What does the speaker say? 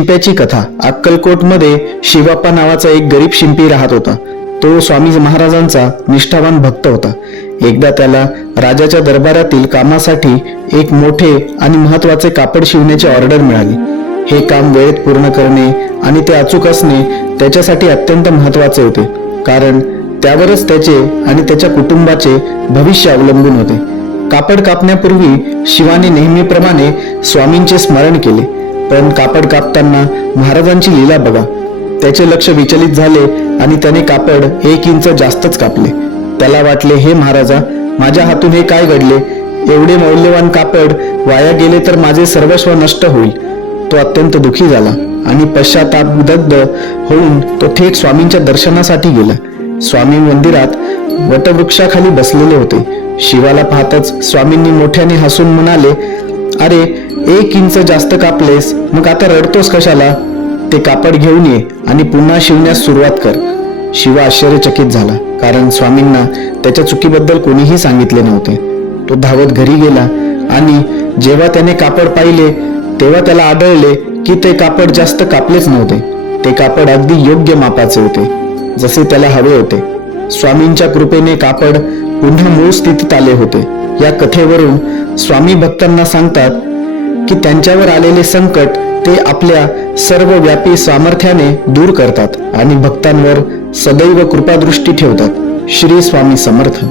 शिंप्याची कथा। अक्कलकोटमध्ये शिवाप्पा नावाचा एक गरीब शिंपी राहत होता। तो स्वामी महाराजांचा निष्ठावान भक्त होता। एकदा त्याला राजाच्या दरबारातील कामासाठी एक मोठे आणि महत्त्वाचे कापड शिवण्याची ऑर्डर मिळाली। हे काम वेळेत पूर्ण करणे आणि ते अचूक असणे त्याच्यासाठी अत्यंत महत्त्वाचे होते, कारण त्यावरच त्याचे आणि त्याच्या कुटुंबाचे भविष्य अवलंबून होते। कापड कापण्यापूर्वी शिवाने नेहमीप्रमाणे स्वामींचे स्मरण केले, पण कापड कापताना महाराजांची लीला बघा। त्याचे लक्ष विचलित झाले आणि त्याने कापड 1 इंच जास्तच कापले। त्याला वाटले, हे महाराजा, माझ्या हातून हे काय घडले? एवढे मौल्यवान कापड वाया गेले तर माझे सर्वस्व नष्ट होईल। तो अत्यंत दुःखी झाला आणि पश्चातापदग्ध होऊन तो थेट स्वामींच्या दर्शनासाठी गेला। स्वामी मंदिरात वटवृक्षाखाली बसलेले होते। शिवाला पाहताच स्वामींनी मोठ्याने हसून म्हणाले, अरे, 1 इंच जास्त कापलेस, मग आता रडतोस कशाला? ते कापड घेऊन ये आणि पुन्हा शिवण्यास सुरुवात कर। शिवा आश्चर्यचकित झाला, कारण स्वामींना त्याच्या चुकीबद्दल कोणीही सांगितले नव्हते। तो धावत घरी गेला आणि जेव्हा त्याने कापड पाहिले तेव्हा त्याला आढळले की ते कापड जास्त कापलेच नव्हते। ते कापड अगदी योग्य मापाचे होते, जसे त्याला हवे होते। स्वामींच्या कृपेने कापड पुन्हा मूळ स्थितीत आले होते। या कथेवरून स्वामी भक्तांना सांगतात की त्यांच्यावर आलेले संकट ते आपल्या सर्वव्यापी सामर्थ्याने दूर करतात आणि भक्तांवर सदैव कृपादृष्टी ठेवतात। श्री स्वामी समर्थ।